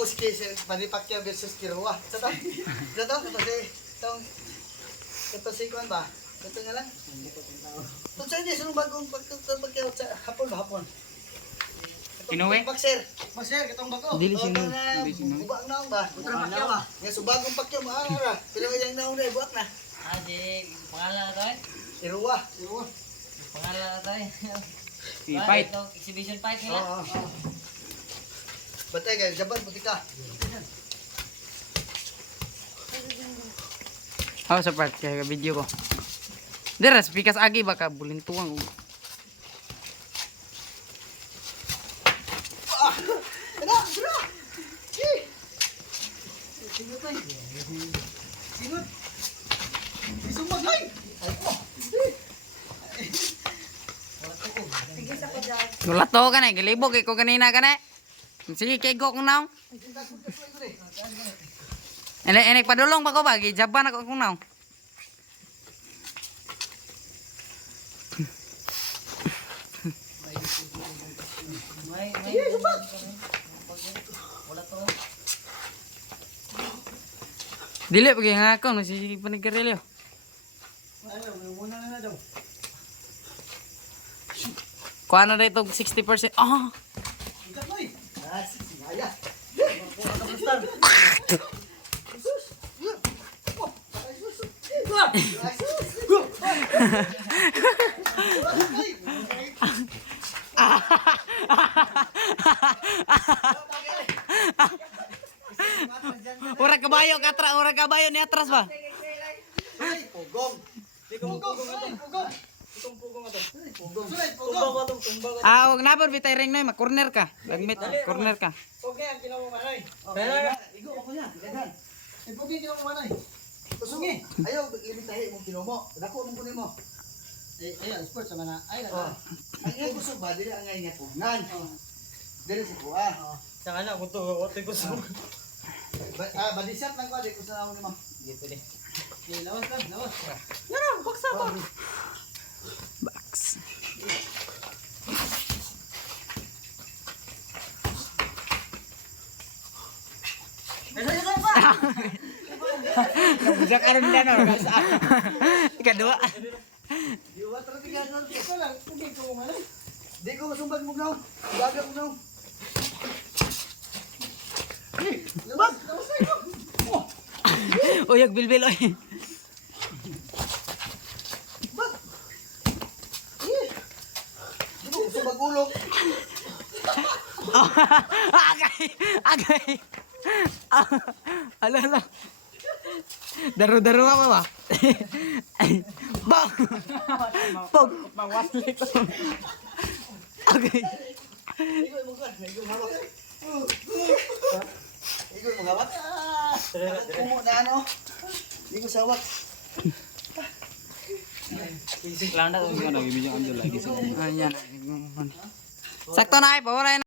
ko si Manny Pacquiao versus Kirua. Ito? Ito si Kwan ba? Ito nga lang. Ito sa hindi, sunong bagong Pacquiao sa hapon ba? Hapon. Inoue? Boxer, itong bago. Dili sino. Buwak na ba? Buwak na Pacquiao ba? Nga, so bagong Pacquiao, maara. Pero yung naong na, buwak na. Di pangalan na tayo. Kirua. Pangalan na tayo. Fight. Exhibition fight nila. Oo. Batay guys, jaban, buti ka. Ako sa part kaya video ko. Deras pikas agi baka bulintuang. Sira! Singot ay. Singot. Isumag ay. Ay po. Wala to ka na, gilibog ko kanina ka na. Sige, kay go kung naong. Enek padulong pa ko ba? Gijaban ako kung naong. Dili pagi nga ako no si Panigarilyo. Muna na daw. Kuha na dito 60%. Ah. Ikat mo eh. Sigaya. Ora kabayo katra, ora kabayo ni atras ba? Pugong. Pugong. Itong pugong ito. Pugong. Pugong. Ah, wag na ba bitay ring noy, ma-corner ka. Lagmit, corner ka. Okay, ang ginawa mo manay. Igo ako niya. Ganyan. Ipugi ginawa mo manay. Kusungi. Ayaw, limitahin mong kinumo. Dako mong kunin mo. Ayan, sports naman na. Ay, ang iyang gusto ba, dili ang ngayon niya pugnan. Dili si Kuha. Sa kana ko to, otoy ko sa. Badisat lang ko, di ko sa ako ni mo. Hindi pwede. Lawas lang, lawas. Yan, baksa ko. Box. Bisa karon dan ora sa. Kedua. Diwa terus tiga ko lang, pugi ko mo manay. Di ko masumbag mo gaw. Gaga mo gaw. Lawas, lawas tayo. Uyag bilbil oy. Gusto magulog. Agay. Ala. Daru-daru apa ba? Bang. Pog. Mawaslit. Agay. Igoy mo kan, igoy mo hawak. Igoy mo hawak. Kumo na ano. Igoy sa hawak. Ayan. Sakto na ay, pawala na.